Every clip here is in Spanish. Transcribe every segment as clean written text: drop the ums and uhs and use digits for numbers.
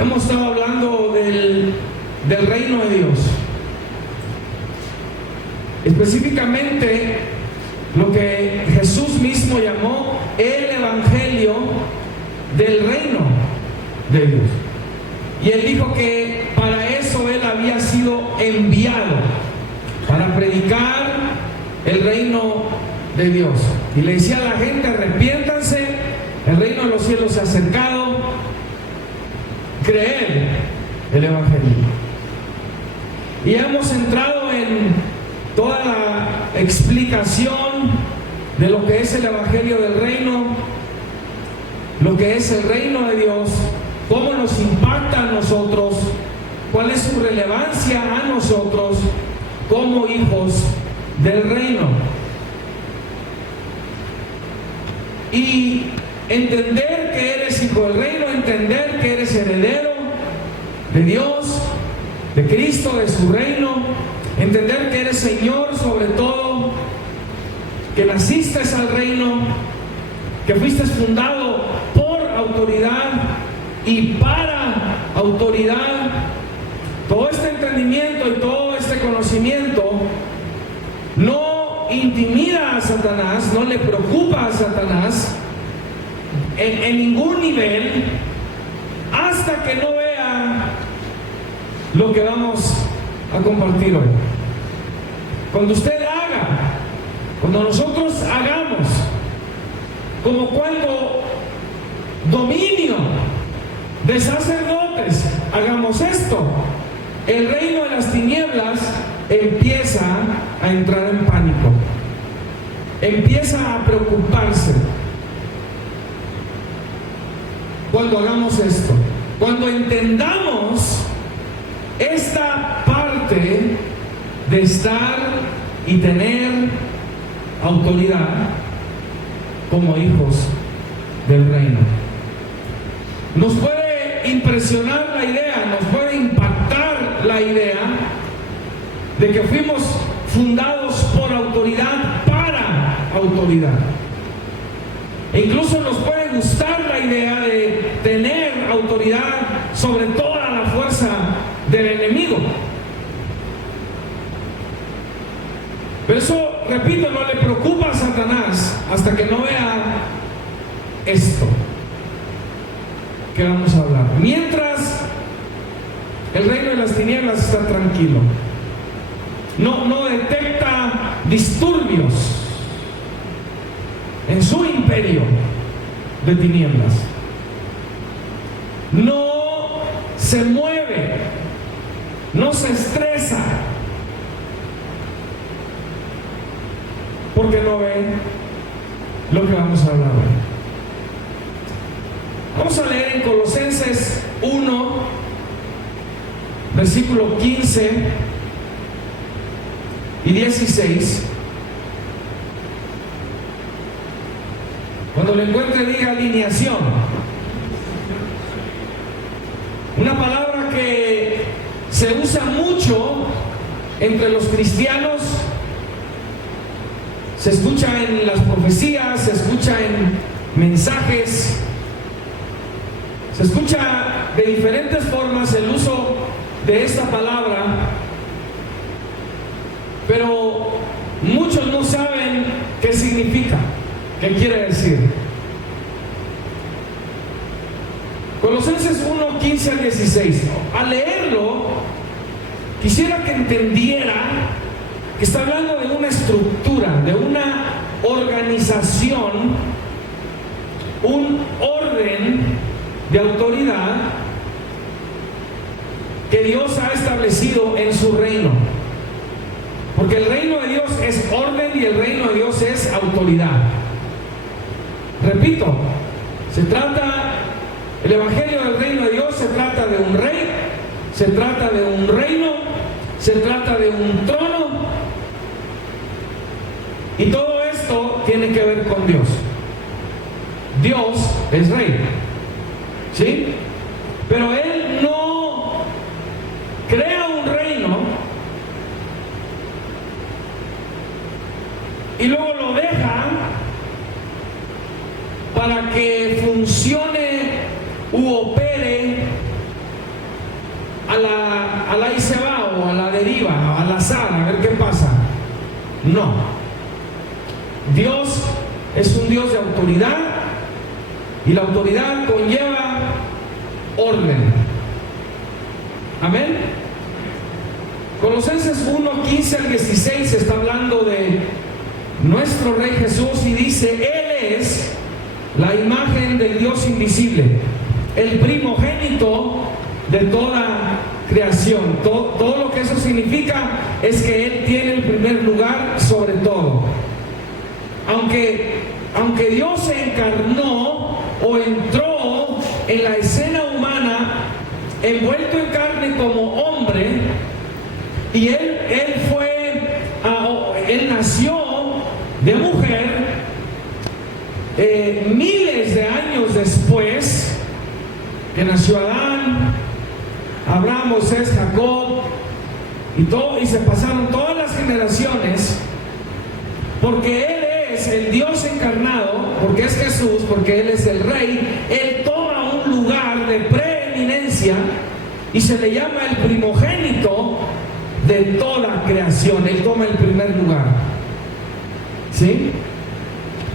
hemos estado hablando del reino de Dios. Específicamente lo que Jesús mismo llamó el evangelio del reino de Dios. Y él dijo que para eso él había sido enviado, para predicar el reino de Dios. Y le decía a la gente: arrepiéntanse, el reino de los cielos se ha acercado, creer el evangelio. Y hemos entrado en toda la explicación de lo que es el evangelio del reino, lo que es el reino de Dios, cómo nos impacta a nosotros, cuál es su relevancia a nosotros como hijos del reino. Y entender que eres hijo del reino, entender que eres heredero de Dios, de Cristo, de su reino, entender que eres Señor sobre todo, que naciste al reino, que fuiste fundado por autoridad y para autoridad. Todo este entendimiento y todo este conocimiento no intimida a Satanás, no le preocupa a Satanás en ningún nivel, hasta que no vea lo que vamos a compartir hoy. Cuando usted haga, cuando nosotros hagamos, como cuando dominio de sacerdotes hagamos esto, el reino de las tinieblas empieza a entrar en pánico, empieza a preocuparse. Cuando hagamos esto, cuando entendamos esta parte de estar y tener autoridad como hijos del reino. Nos puede impresionar la idea, nos puede impactar la idea de que fuimos fundados por autoridad para autoridad. E incluso nos puede gustar la idea de tener autoridad sobre toda la fuerza del enemigo. Pero eso, repito, no le preocupa a Satanás hasta que no vea esto que vamos a hablar. Mientras el reino de las tinieblas está tranquilo, no detecta disturbios en su imperio de tinieblas, no se mueve, no se estresa, porque no ve lo que vamos a hablar hoy. Vamos a leer en Colosenses 1, versículo 15 y 16. Cuando lo encuentre, diga alineación. Una palabra que se usa mucho entre los cristianos, se escucha en las profecías, se escucha en mensajes, se escucha de diferentes formas el uso de esta palabra, pero muchos no saben qué significa, qué quiere decir. Colosenses 1, 15 al 16. Al leerlo, quisiera que entendiera que está hablando de una estructura, de una organización, un orden de autoridad que Dios ha establecido en su reino. Porque el reino de Dios es orden y el reino de Dios es autoridad. Repito, el evangelio del reino de Dios se trata de un rey, se trata de un reino, se trata de un trono, y todo esto tiene que ver con Dios. Dios es rey, ¿sí? Pero Él no crea un reino y luego lo deja para que funcione u opere al azar, a ver qué pasa. No. Dios es un Dios de autoridad, y la autoridad conlleva orden. Amén. Colosenses 1, 15 al 16 está hablando de nuestro Rey Jesús y dice: Él es la imagen del Dios invisible, el primogénito de toda creación. Todo lo que eso significa es que Él tiene el primer lugar sobre todo. Aunque Dios se encarnó o entró en la escena humana, envuelto en carne como hombre, y Él nació de mujer, miles de años después que nació Adán, Abraham, Moisés, Jacob y se pasaron todas las generaciones, porque Él es el Dios encarnado, porque es Jesús, porque Él es el Rey. Él toma un lugar de preeminencia y se le llama el primogénito de toda creación. Él toma el primer lugar. ¿Sí?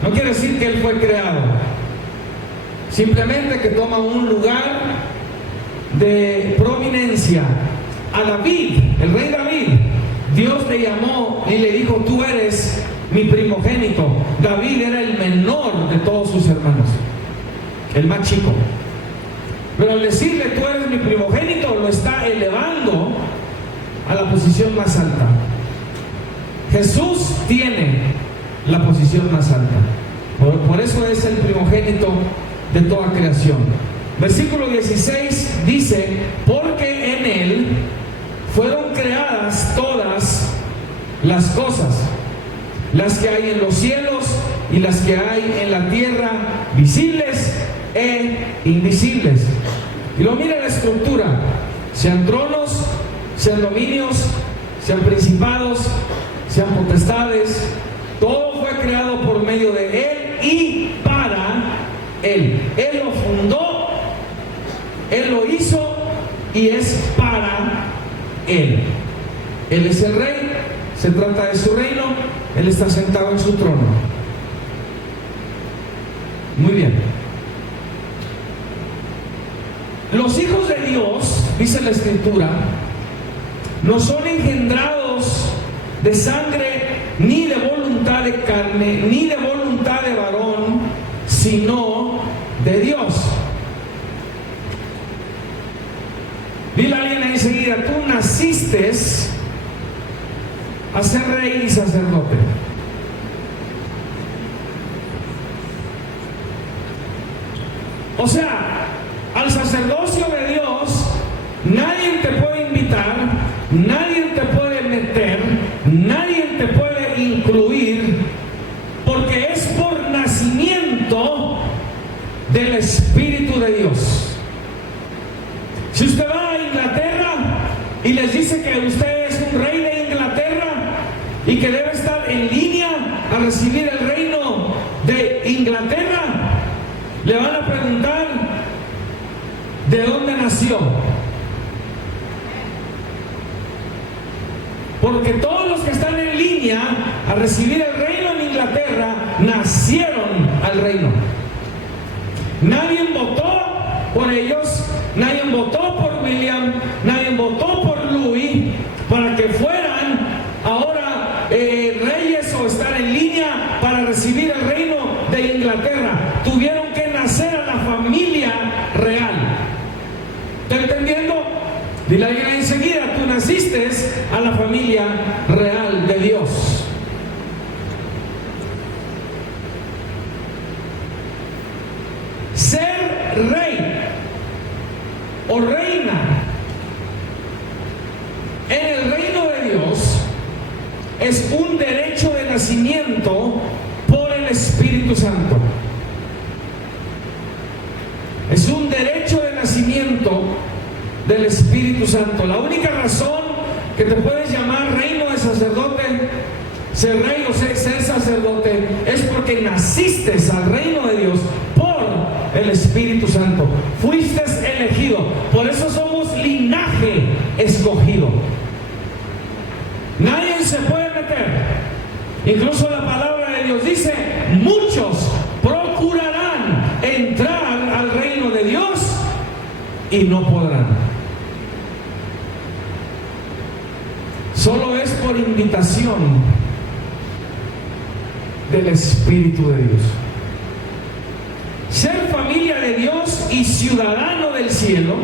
No quiere decir que Él fue creado, simplemente que toma un lugar de prominencia. A David, el rey David, Dios le llamó y le dijo: tú eres mi primogénito. David era el menor de todos sus hermanos, el más chico, pero al decirle tú eres mi primogénito, lo está elevando a la posición más alta. Jesús tiene la posición más alta, por eso es el primogénito de toda creación. Versículo 16 dice: porque en Él fueron creadas todas las cosas, las que hay en los cielos y las que hay en la tierra, visibles e invisibles. Y lo mira la estructura: sean tronos, sean dominios, sean principados, sean potestades, todo fue creado por medio de Él y para Él. Él lo fundó, Él lo hizo y es para Él. Él es el Rey, se trata de su reino, Él está sentado en su trono. Muy bien. Los hijos de Dios, dice la Escritura, no son engendrados de sangre, ni de voluntad de carne, ni de voluntad de varón, sino de Dios. Dile a alguien enseguida: tú naciste a ser rey y sacerdote. O sea, al sacerdocio de Dios nadie te puede invitar, nadie te puede meter, nadie te puede incluir, porque es por nacimiento del Espíritu de Dios. Si usted va a Inglaterra y les dice que usted es un rey de Inglaterra y que debe estar en línea a recibir el reino de Inglaterra, le van a preguntar ¿de dónde nació? Porque todos los que están en línea a recibir el reino en Inglaterra nacieron al reino. Nadie votó por ellos, nadie votó por William, nadie votó por Louis para que fueran ahora reyes o estar en línea para recibir el reino de Inglaterra. Tuvieron que nacer a la familia real. ¿Está entendiendo? Dile a alguien enseguida: tú naciste a la familia real de Dios. Ser rey o reina en el reino de Dios es un derecho de nacimiento por el Espíritu Santo. Es un derecho de nacimiento del Espíritu Santo. La única razón que te puedes llamar reino de sacerdote, ser rey o ser sacerdote, es porque naciste al reino de Dios por el Espíritu Santo. Fuiste elegido. Por eso somos linaje escogido. Nadie se puede meter. Incluso la palabra de Dios dice, muchos procurarán entrar al reino de Dios y no podrán. Solo es por invitación del Espíritu de Dios. Ser familia de Dios y ciudadano del cielo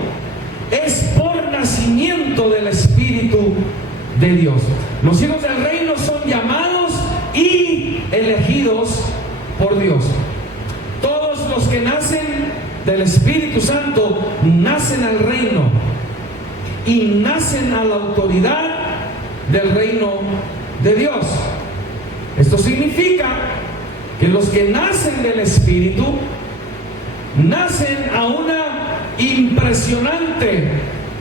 es por nacimiento del Espíritu de Dios. Los hijos del reino son llamados y elegidos por Dios. Todos los que nacen del Espíritu Santo nacen al reino y nacen a la autoridad del reino de Dios. Esto significa que los que nacen del Espíritu nacen a una impresionante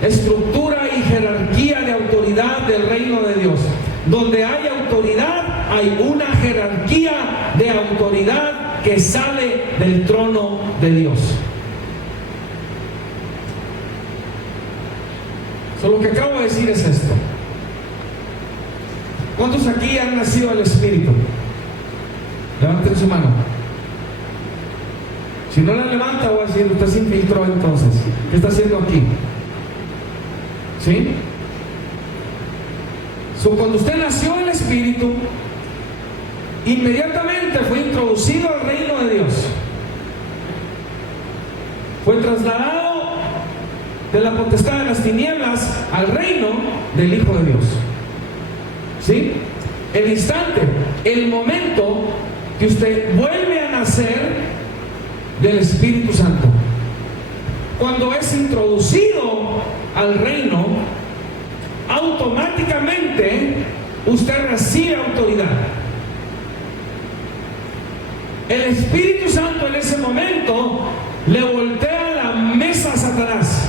estructura y jerarquía de autoridad del reino de Dios. Donde hay autoridad, hay una jerarquía de autoridad que sale del trono de Dios. Lo que acabo de decir es esto. ¿Cuántos aquí han nacido del Espíritu? Levanten su mano. Si no la levanta, voy a decir, usted se infiltró entonces. ¿Qué está haciendo aquí? ¿Sí? Cuando usted nació en el Espíritu, inmediatamente fue introducido al reino de Dios. Fue trasladado de la potestad de las tinieblas al reino del Hijo de Dios. ¿Sí? El instante, el momento que usted vuelve a nacer del Espíritu Santo, cuando es introducido al reino, automáticamente usted recibe autoridad. El Espíritu Santo en ese momento le voltea la mesa a Satanás.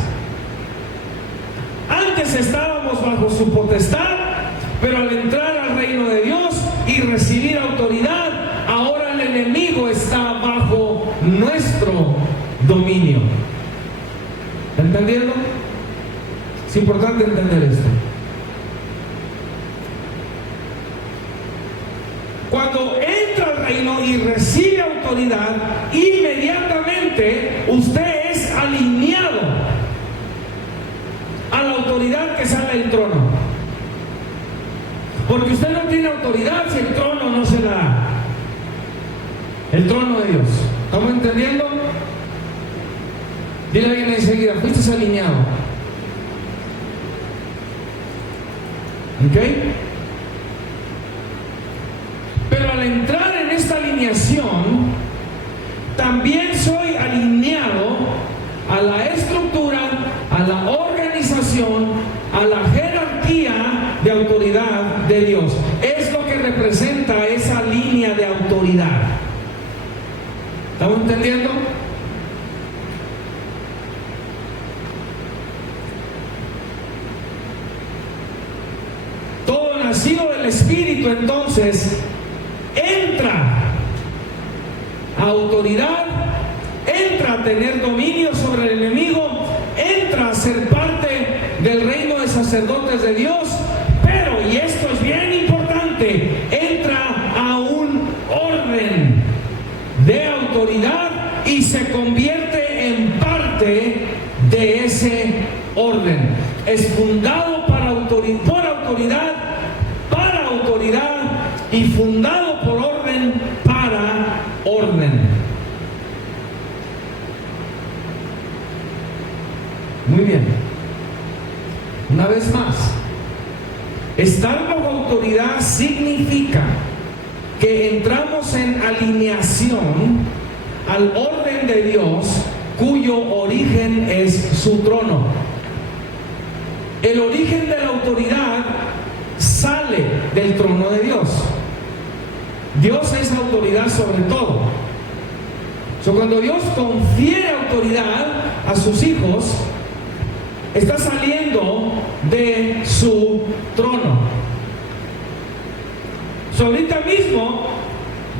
Antes estábamos bajo su potestad, pero al entrar al reino de Dios y recibir autoridad, ahora el enemigo está bajo nuestro dominio. ¿Entendiendo? Es importante entender esto. Cuando entra al reino y recibe autoridad, inmediatamente usted es alineado a la autoridad que sale del trono. Porque usted no tiene autoridad si el trono no se la da. El trono de Dios. ¿Estamos entendiendo? Dile a alguien enseguida, fuiste alineado. ¿Ok? Pero al entrar en esta alineación, también soy alineado a la estructura, a la organización, a la jerarquía de autoridad de Dios. Es lo que representa esa línea de autoridad. ¿Estamos entendiendo? Todo nacido del Espíritu entonces entra a autoridad, entra a tener dominio sobre el enemigo, entra a ser parte del reino de sacerdotes de Dios, pero, y esto es bien importante, entra a un orden de autoridad y se convierte en parte de ese orden. Es fundado por autoridad, para autoridad, y fundado por orden para orden. Muy bien. Una vez más, estar bajo autoridad significa que entramos en alineación al orden de Dios, cuyo origen es su trono. El origen de la autoridad sale del trono de Dios. Dios es autoridad sobre todo. Cuando Dios confiere autoridad a sus hijos, está saliendo de su trono. Ahorita mismo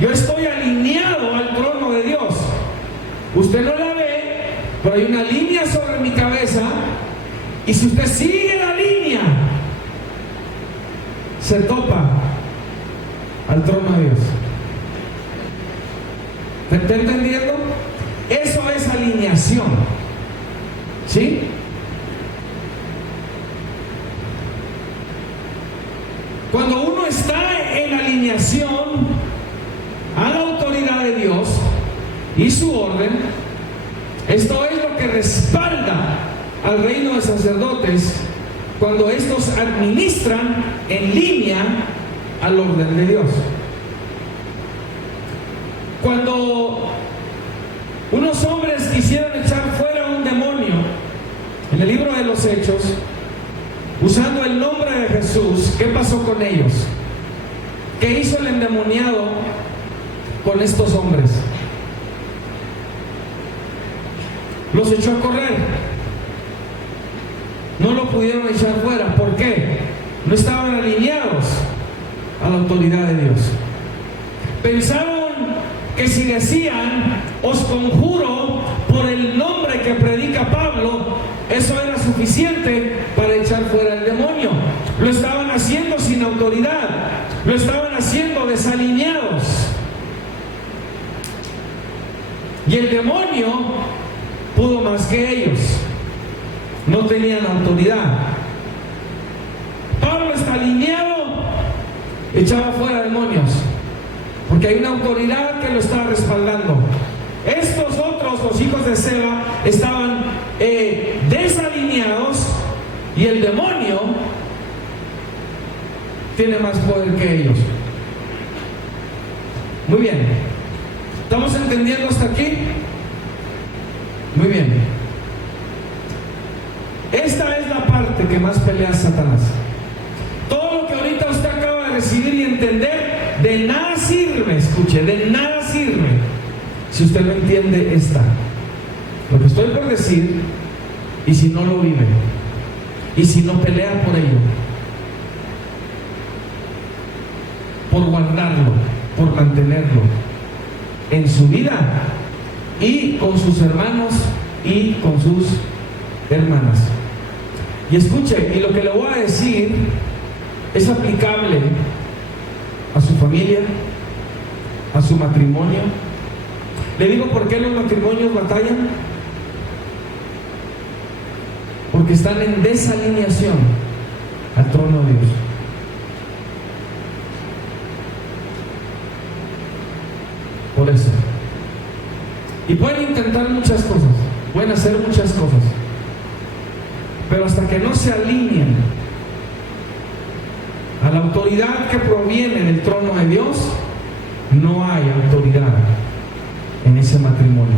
yo estoy alineado al trono de Dios. Usted no la ve, pero hay una línea sobre mi cabeza, y si usted sigue la línea, se topa al trono de Dios. ¿Te está entendiendo? Eso es alineación. ¿Sí? Cuando uno está en alineación a la autoridad de Dios y su orden, esto es lo que respalda al reino de sacerdotes cuando estos administran en línea al orden de Dios. Cuando unos hombres quisieron echar fuera un demonio en el libro de los Hechos, usando el nombre de Jesús, ¿qué pasó con ellos? ¿Qué hizo el endemoniado con estos hombres? Los echó a correr. No lo pudieron echar fuera. ¿Por qué? No estaban alineados a la autoridad de Dios. Pensaron que si decían, os conjuro por el nombre que predica Pablo, eso era suficiente para echar fuera el demonio. Lo estaban haciendo sin autoridad, lo estaban haciendo desalineados. Y el demonio pudo más que ellos. No tenían autoridad. Pablo está alineado, echaba fuera demonios, porque hay una autoridad que lo está respaldando. Estos otros, los hijos de Seba, estaban desalineados y el demonio tiene más poder que ellos. Muy bien. ¿Estamos entendiendo hasta aquí? Muy bien. Esta es la parte que más pelea Satanás. Todo lo que ahorita usted acaba de recibir y entender, de nada sirve, escuche, de nada sirve si usted no entiende lo que estoy por decir, y si no lo vive, y si no pelea por ello, por guardarlo, por mantenerlo en su vida y con sus hermanos y con sus hermanas. Y escuche, y lo que le voy a decir es aplicable a su familia, a su matrimonio. Le digo por qué los matrimonios batallan. Porque están en desalineación al trono de Dios. Por eso. Y pueden intentar muchas cosas, pueden hacer muchas cosas, pero hasta que no se alineen a la autoridad que proviene del trono de Dios, no hay autoridad en ese matrimonio.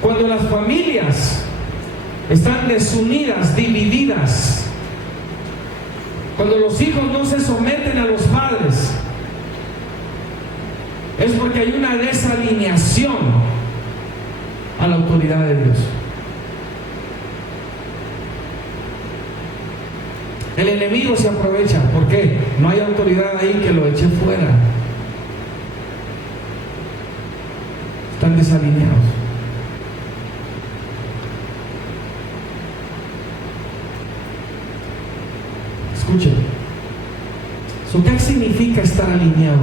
Cuando las familias están desunidas, divididas, cuando los hijos no se someten a los padres, es porque hay una desalineación a la autoridad de Dios. El enemigo se aprovecha. ¿Por qué? No hay autoridad ahí que lo eche fuera. Están desalineados. Escuchen. ¿Qué significa estar alineado?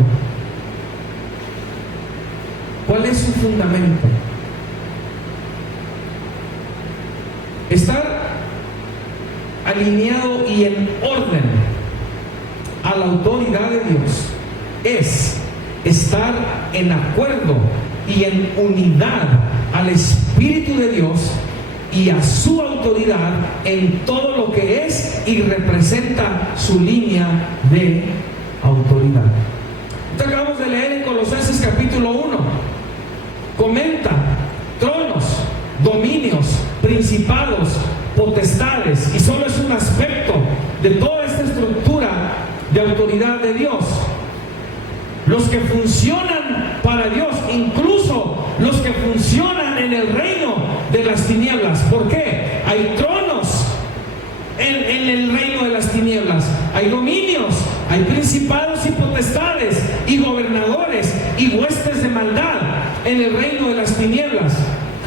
¿Cuál es su fundamento? Estar alineado y en orden a la autoridad de Dios es estar en acuerdo y en unidad al Espíritu de Dios y a su autoridad en todo lo que es y representa su línea de autoridad. Entonces, acabamos de leer en Colosenses capítulo 1, comenta tronos, dominios, principados, potestades, y solo es un aspecto de toda esta estructura de autoridad de Dios. Los que funcionan para Dios, incluso los que funcionan en el reino de las tinieblas. ¿Por qué? Hay tronos en el reino de las tinieblas, hay dominios, hay principados y potestades y gobernadores y huestes de maldad en el reino de las tinieblas.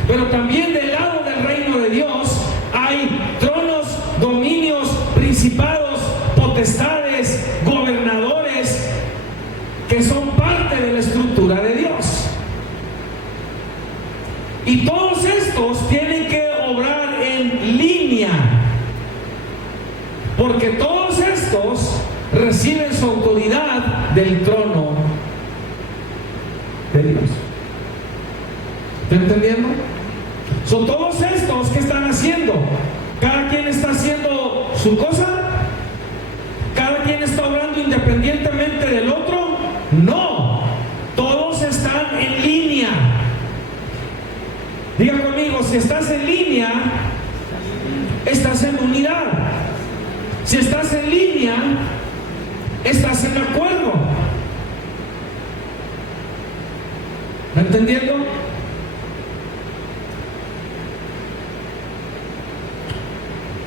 Pero también del lado del reino de Dios hay tronos, porque todos estos reciben su autoridad del trono de Dios. ¿Está entendiendo? Son todos estos que están haciendo. Cada quien está haciendo su cosa. Cada quien está obrando independientemente del otro. No, todos están en línea. Diga conmigo, si estás en línea, estás en unidad. Si estás en línea, estás en acuerdo. ¿Me entendiendo?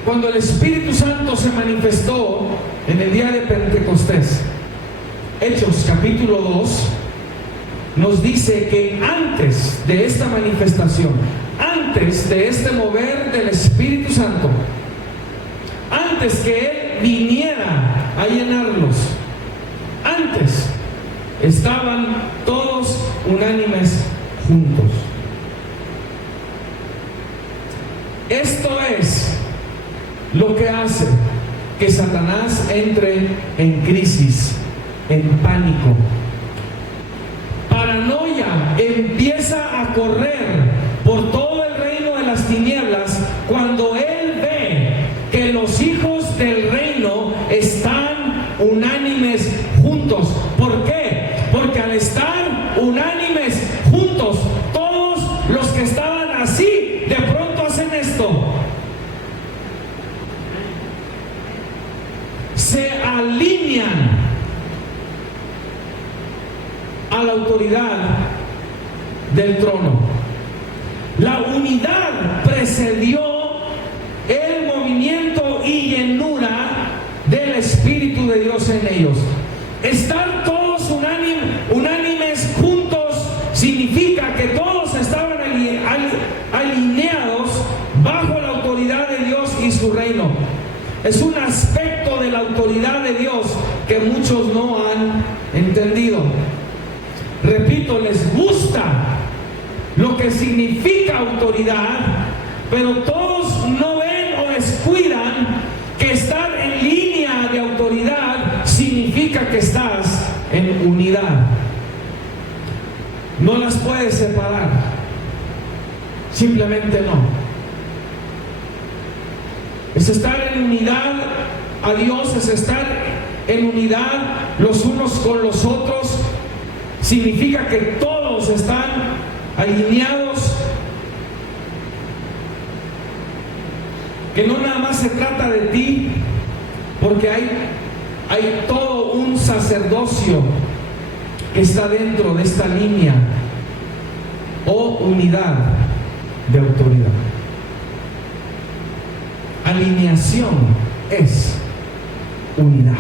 Cuando el Espíritu Santo se manifestó en el día de Pentecostés, Hechos capítulo 2, nos dice que antes de esta manifestación, antes de este mover del Espíritu Santo, antes que Él viniera a llenarlos, antes estaban todos unánimes juntos. Esto es lo que hace que Satanás entre en crisis, en pánico. Paranoia empieza a correr por todo el reino de las tinieblas cuando él ve que los hijos del reino están unánimes juntos. ¿Por qué? Porque al estar unánimes juntos, todos los que estaban así, de pronto hacen esto. Se alinean a la autoridad del trono. La unidad precedió el movimiento y llenura del Espíritu de Dios en ellos. Estar todos unánimes juntos significa que todos estaban alineados bajo la autoridad de Dios y su reino. Es un aspecto de la autoridad de Dios que muchos no han entendido. Repito, les gusta lo que significa autoridad, pero todos no ven o descuidan que estar en línea de autoridad significa que estás en unidad. No las puedes separar, simplemente no. Es estar en unidad a Dios, es estar en unidad los unos con los otros. Significa que todos están alineados, que no nada más se trata de ti, porque hay todo un sacerdocio que está dentro de esta línea o unidad de autoridad. Alineación es unidad.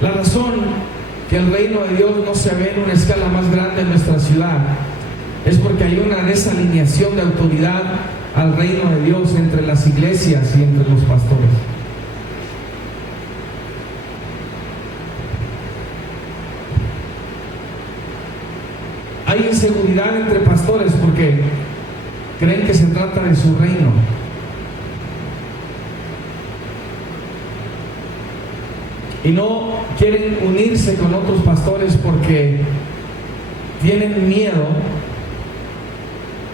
La razón que el reino de Dios no se ve en una escala más grande en nuestra ciudad es porque hay una desalineación de autoridad al reino de Dios entre las iglesias y entre los pastores. Hay inseguridad entre pastores porque creen que se trata de su reino. Y no quieren unirse con otros pastores porque tienen miedo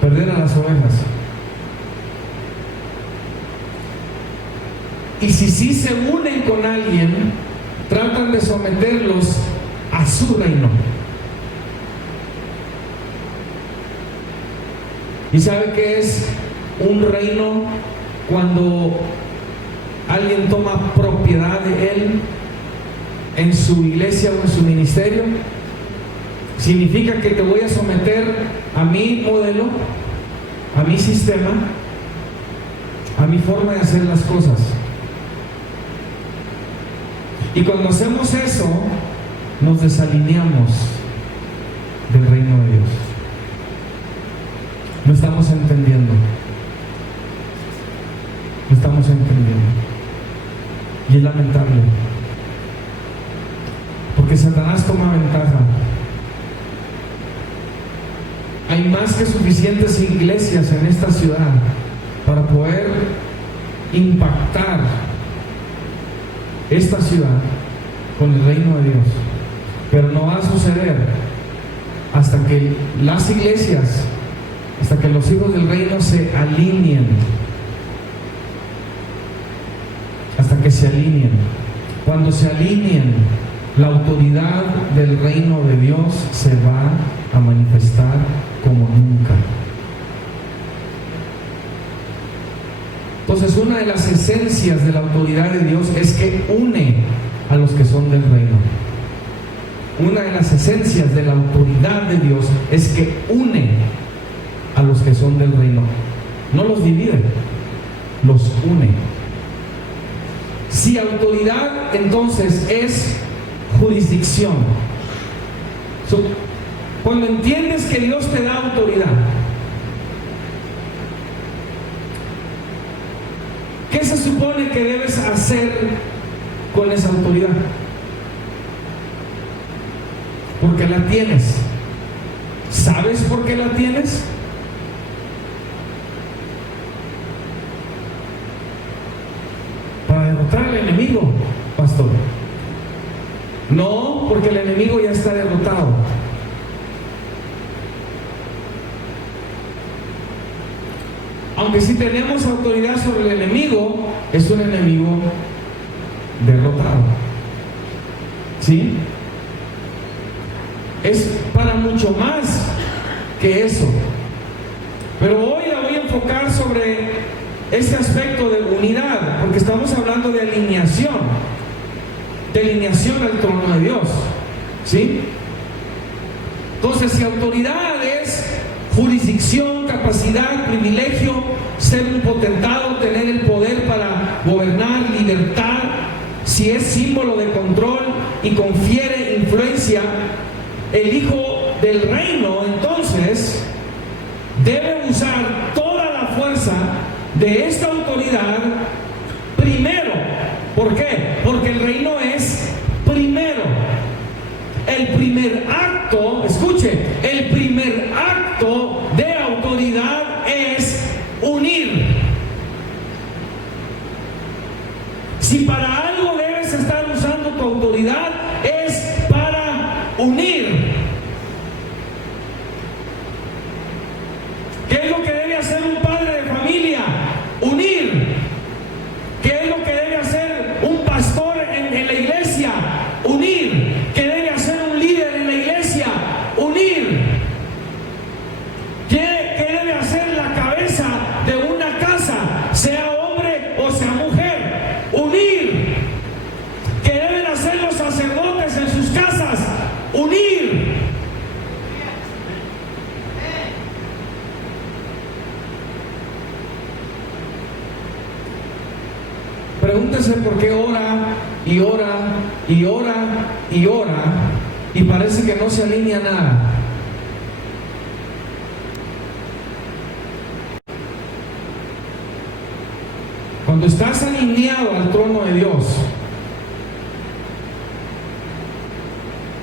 perder a las ovejas. Y si sí se unen con alguien, tratan de someterlos a su reino. ¿Y sabe qué es un reino? Cuando alguien toma propiedad de él en su iglesia o en su ministerio. Significa que te voy a someter a mi modelo, a mi sistema, a mi forma de hacer las cosas. Y cuando hacemos eso, nos desalineamos del reino de Dios. No estamos entendiendo. No estamos entendiendo. Y es lamentable. Porque Satanás toma ventaja hay más que suficientes iglesias en esta ciudad para poder impactar esta ciudad con el reino de Dios. Pero no va a suceder hasta que las iglesias, hasta que los hijos del reino se alineen. Hasta que se alineen. Cuando se alineen, la autoridad del reino de Dios se va a manifestar como nunca. Entonces, una de las esencias de la autoridad de Dios es que une a los que son del reino. Una de las esencias de la autoridad de Dios es que une a los que son del reino. No los divide, los une. Si autoridad entonces es jurisdicción, cuando entiendes que Dios te da autoridad, ¿qué se supone que debes hacer con esa autoridad? Porque la tienes. ¿Sabes por qué la tienes? Para derrotar al enemigo, pastor. No, porque el enemigo ya está derrotado. Aunque sí tenemos autoridad sobre el enemigo, es un enemigo derrotado. ¿Sí? Es para mucho más que eso. Pero hoy la voy a enfocar sobre este aspecto de unidad, porque estamos hablando de alineación al trono de Dios. ¿Sí? Entonces, si autoridad es jurisdicción, capacidad, privilegio, ser un potentado, tener el poder para gobernar, libertad, si es símbolo de control y confiere influencia, el hijo del reino entonces debe usar toda la fuerza de esta autoridad primero. ¿Por qué? Porque el reino es primero. El primer acto, escuche, el primer acto de autoridad es unir. Si para algo debes estar usando tu autoridad, es para unir. ¿Qué es lo que debe hacer un padre de familia? Unir. ¿Qué es lo que debe hacer un pastor en la iglesia? Unir. ¿Qué debe hacer un líder en la iglesia? Unir. ¿Qué debe hacer la cabeza de una casa, sea hombre o sea mujer? Unir. ¿Qué deben hacer los sacerdotes en sus casas? Unir. Pregúntese por qué ora y ora y ora y ora y parece que no se alinea nada. Cuando estás alineado al trono de Dios,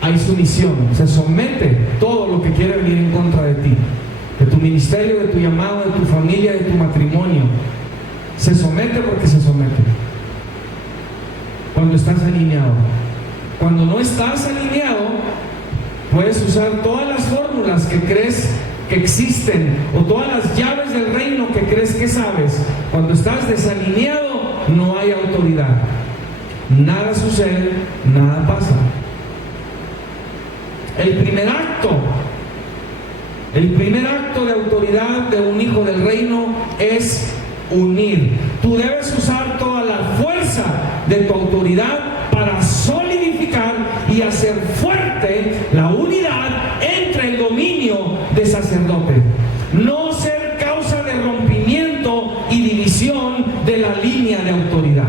hay sumisión, se somete todo lo que quiere venir en contra de ti, de tu ministerio, de tu llamado, de tu familia, de tu matrimonio. Se somete porque se somete. Cuando estás alineado. Cuando no estás alineado, puedes usar todas las fórmulas que crees que existen o todas las llaves del reino que crees que sabes. Cuando estás desalineado, no hay autoridad. Nada sucede, nada pasa. El primer acto de autoridad de un hijo del reino es unir. Tú debes usar toda la fuerza de tu autoridad para solidificar y hacer fuerte la unidad entre el dominio de sacerdote. No ser causa de rompimiento y división de la línea de autoridad.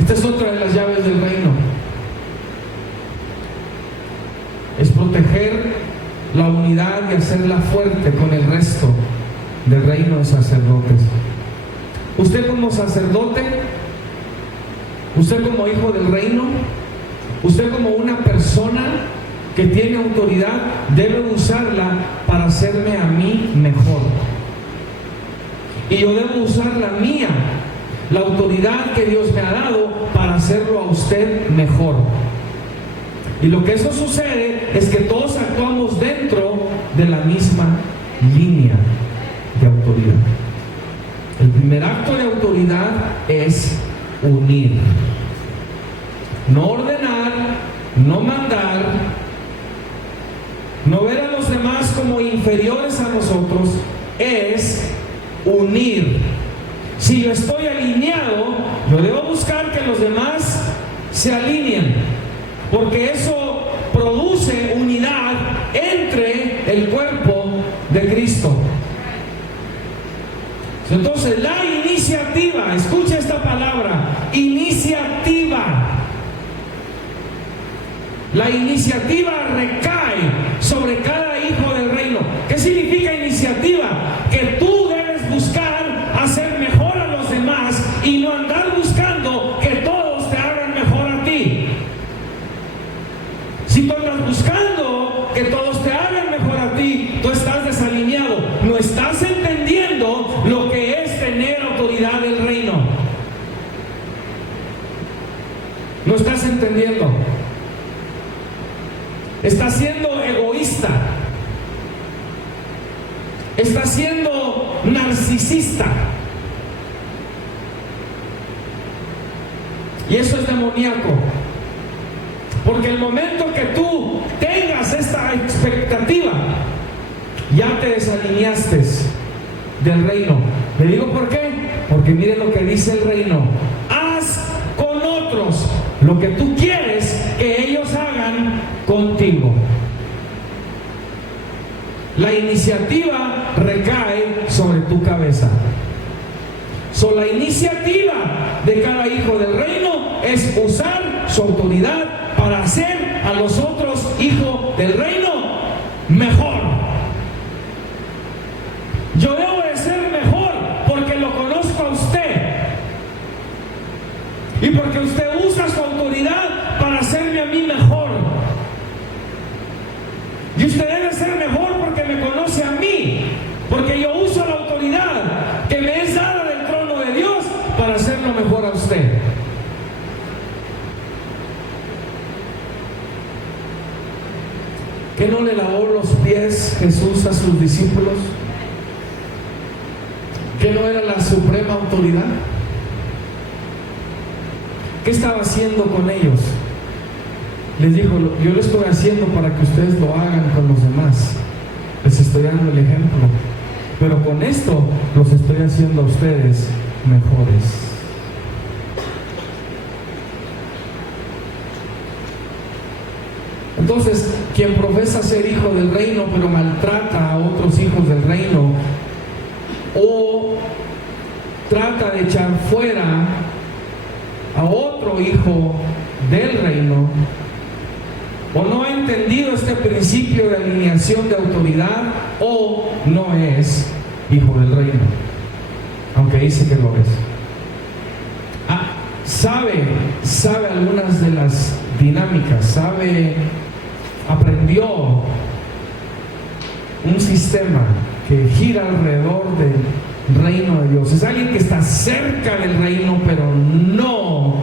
Esta es otra de las llaves del reino. Es proteger la unidad y hacerla fuerte con el resto del reino de sacerdotes. Usted como sacerdote, usted como hijo del reino, usted como persona que tiene autoridad debe usarla para hacerme a mí mejor. Y yo debo usar la mía, la autoridad que Dios me ha dado, para hacerlo a usted mejor. Y lo que eso sucede es que todos actuamos dentro de la misma línea de autoridad. El primer acto de autoridad es unir. No ordenar, no mandar, no ver a los demás como inferiores a nosotros, es unir. Si yo estoy alineado, yo debo buscar que los demás se alineen, porque eso produce unidad entre el cuerpo de Cristo. Entonces, la iniciativa, escucha esta palabra, iniciativa. La iniciativa recae sobre cada hijo del reino. ¿Qué significa iniciativa? Que tú debes buscar hacer mejor a los demás y no andar buscando que todos te hagan mejor a ti. Si tú andas buscando que todos te hagan mejor a ti, tú estás desalineado. No estás entendiendo lo que es tener autoridad del reino. No estás entendiendo. Está siendo egoísta. Está siendo narcisista. Y eso es demoníaco. Porque el momento que tú tengas esta expectativa, ya te desalineaste del reino. ¿Le digo por qué? Porque mire lo que dice el reino: haz con otros lo que tú quieres que ellos hagan contigo. La iniciativa recae sobre tu cabeza. La iniciativa de cada hijo del reino es usar su autoridad para hacer a los otros hijos del reino mejor. Yo debo de ser mejor porque lo conozco a usted y porque usted usa su autoridad para hacerme a mí mejor. Y usted debe ser mejor porque me conoce a mí, porque yo uso la autoridad que me es dada del trono de Dios para hacerlo mejor a usted. ¿Qué no le lavó los pies Jesús a sus discípulos? ¿Qué no era la suprema autoridad? ¿Qué estaba haciendo con ellos? Les dijo: yo lo estoy haciendo para que ustedes lo hagan con los demás. Les estoy dando el ejemplo. Pero con esto los estoy haciendo a ustedes mejores. Entonces, quien profesa ser hijo del reino pero maltrata a otros hijos del reino, o trata de echar fuera a otro hijo del reino, o no ha entendido este principio de alineación de autoridad, o no es hijo del reino, aunque dice que lo es. Sabe algunas de las dinámicas, aprendió un sistema que gira alrededor del reino de Dios. Es alguien que está cerca del reino, pero no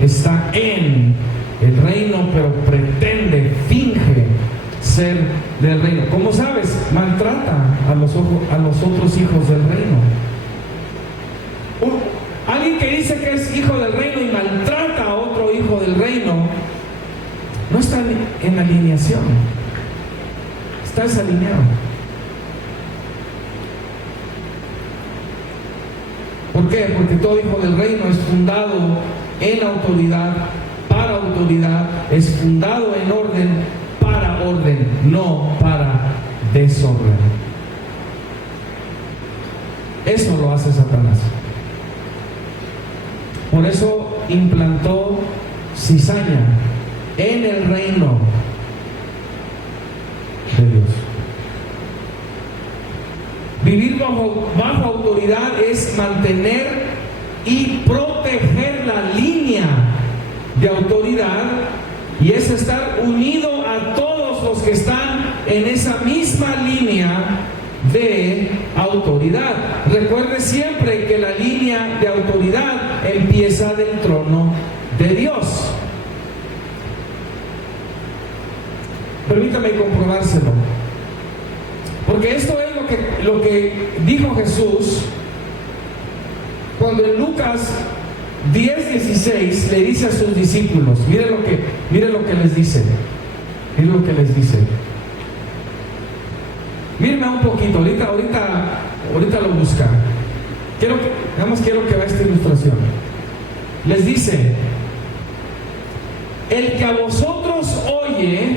está en el reino, pero pretende, finge ser del reino. ¿Cómo sabes? Maltrata a los otros hijos del reino. Alguien que dice que es hijo del reino y maltrata a otro hijo del reino, no está en alineación, está desalineado. ¿Por qué? Porque todo hijo del reino es fundado en autoridad, para autoridad, es fundado en orden, para orden, no para desorden. Eso lo hace Satanás. Por eso implantó cizaña en el reino de Dios. Vivir bajo autoridad es mantener y proteger la línea de autoridad Y es estar unido a todos los que están en esa misma línea de autoridad. Recuerde siempre que la línea de autoridad empieza del trono de Dios. Permítame comprobárselo, porque esto es lo que dijo Jesús cuando en Lucas 10:16 le dice a sus discípulos. Mire lo que les dice. Mire lo que les dice. Mírenme un poquito, ahorita lo busca. Quiero que vea esta ilustración. Les dice: el que a vosotros oye,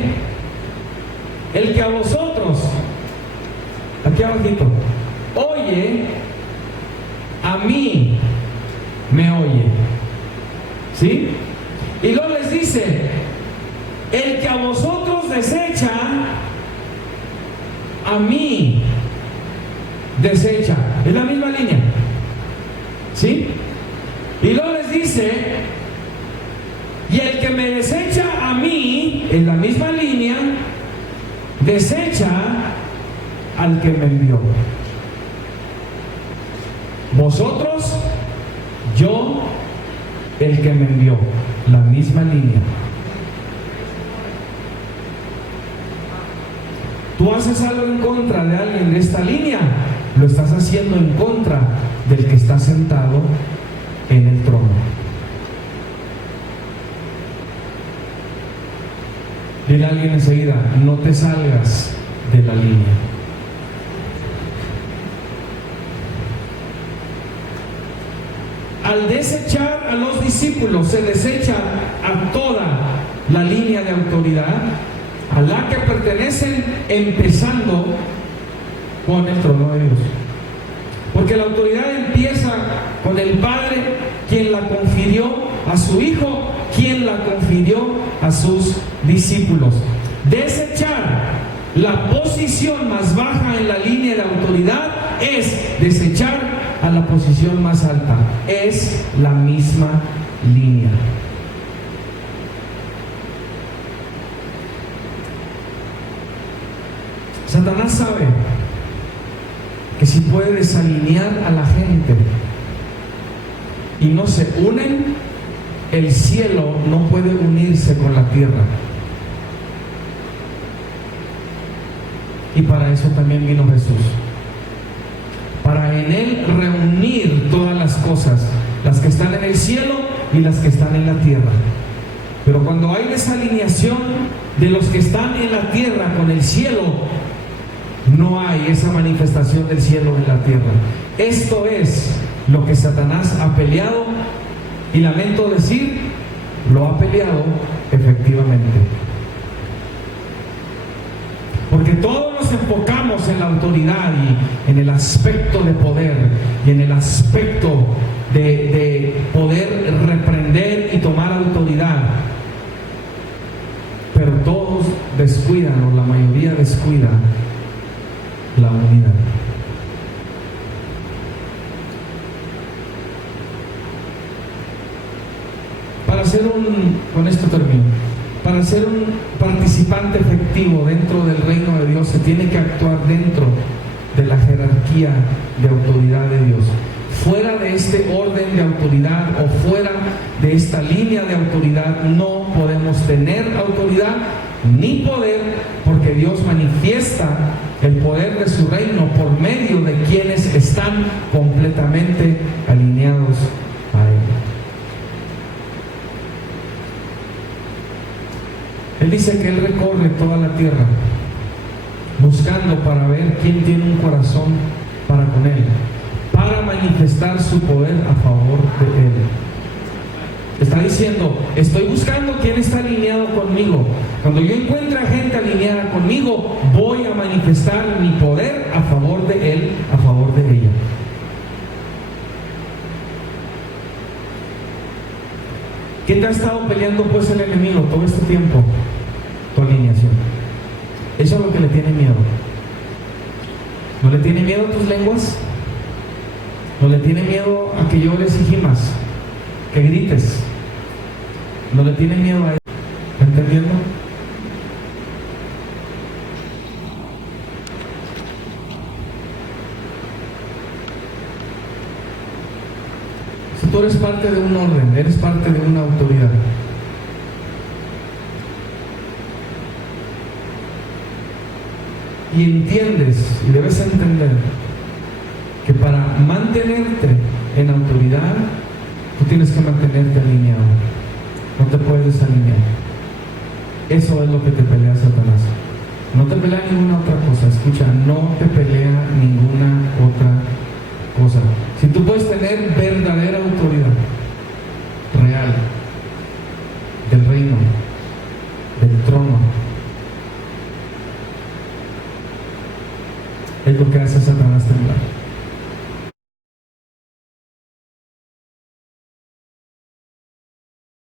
aquí abajito, oye, a mí me oye. ¿Sí? Y luego les dice: el que a vosotros desecha, a mí desecha. Es la misma línea. ¿Sí? Y luego les dice: y el que me desecha a mí, en la misma línea, desecha al que me envió. Vosotros, yo, el que me envió. La misma línea. Tú haces algo en contra de alguien de esta línea, lo estás haciendo en contra del que está sentado en el trono. Dile a alguien enseguida: no te salgas de la línea. Al desechar a los discípulos, se desecha a toda la línea de autoridad a la que pertenecen, empezando con el trono de Dios. Porque la autoridad empieza con el Padre, quien la confirió a su Hijo, quien la confirió a sus discípulos. Desechar la posición más baja en la línea de autoridad es desechar a la posición más alta. Es la misma línea. Satanás sabe que si puede desalinear a la gente y no se unen, el cielo no puede unirse con la tierra. Y para eso también vino Jesús, para en Él reunir todas las cosas, las que están en el cielo y las que están en la tierra. Pero cuando hay desalineación de los que están en la tierra con el cielo, no hay esa manifestación del cielo en la tierra. Esto es lo que Satanás ha peleado, y lamento decir, lo ha peleado efectivamente. Porque todos nos enfocamos en la autoridad y en el aspecto de poder y en el aspecto de poder reprender y tomar autoridad. Pero todos descuidan, o la mayoría descuida, la unidad. Con esto termino. Para ser un participante efectivo dentro del reino de Dios, se tiene que actuar dentro de la jerarquía de autoridad de Dios. Fuera de este orden de autoridad o fuera de esta línea de autoridad no podemos tener autoridad ni poder, porque Dios manifiesta el poder de su reino por medio de quienes están completamente alineados a Él. Él dice que Él recorre toda la tierra buscando para ver quién tiene un corazón para con Él, para manifestar su poder a favor de Él. Está diciendo: estoy buscando quién está alineado conmigo. Cuando yo encuentre a gente alineada conmigo, voy a manifestar mi poder a favor de Él, a favor de ella. ¿Qué te ha estado peleando pues el enemigo todo este tiempo? Tu alineación. Eso es lo que le tiene miedo. ¿No le tiene miedo a tus lenguas? ¿No le tiene miedo a que llores y gimas? Que grites. ¿No le tiene miedo a eso? ¿Entendió? eres parte de un orden, eres parte de una autoridad. Y entiendes, y debes entender, que para mantenerte en autoridad, tú tienes que mantenerte alineado. No te puedes desalinear. Eso es lo que te pelea Satanás. No te pelea ninguna otra cosa. Escucha, no te pelea ninguna otra cosa. Si tú puedes tener verdadera autoridad real del reino, del trono, es lo que hace a Satanás temblar.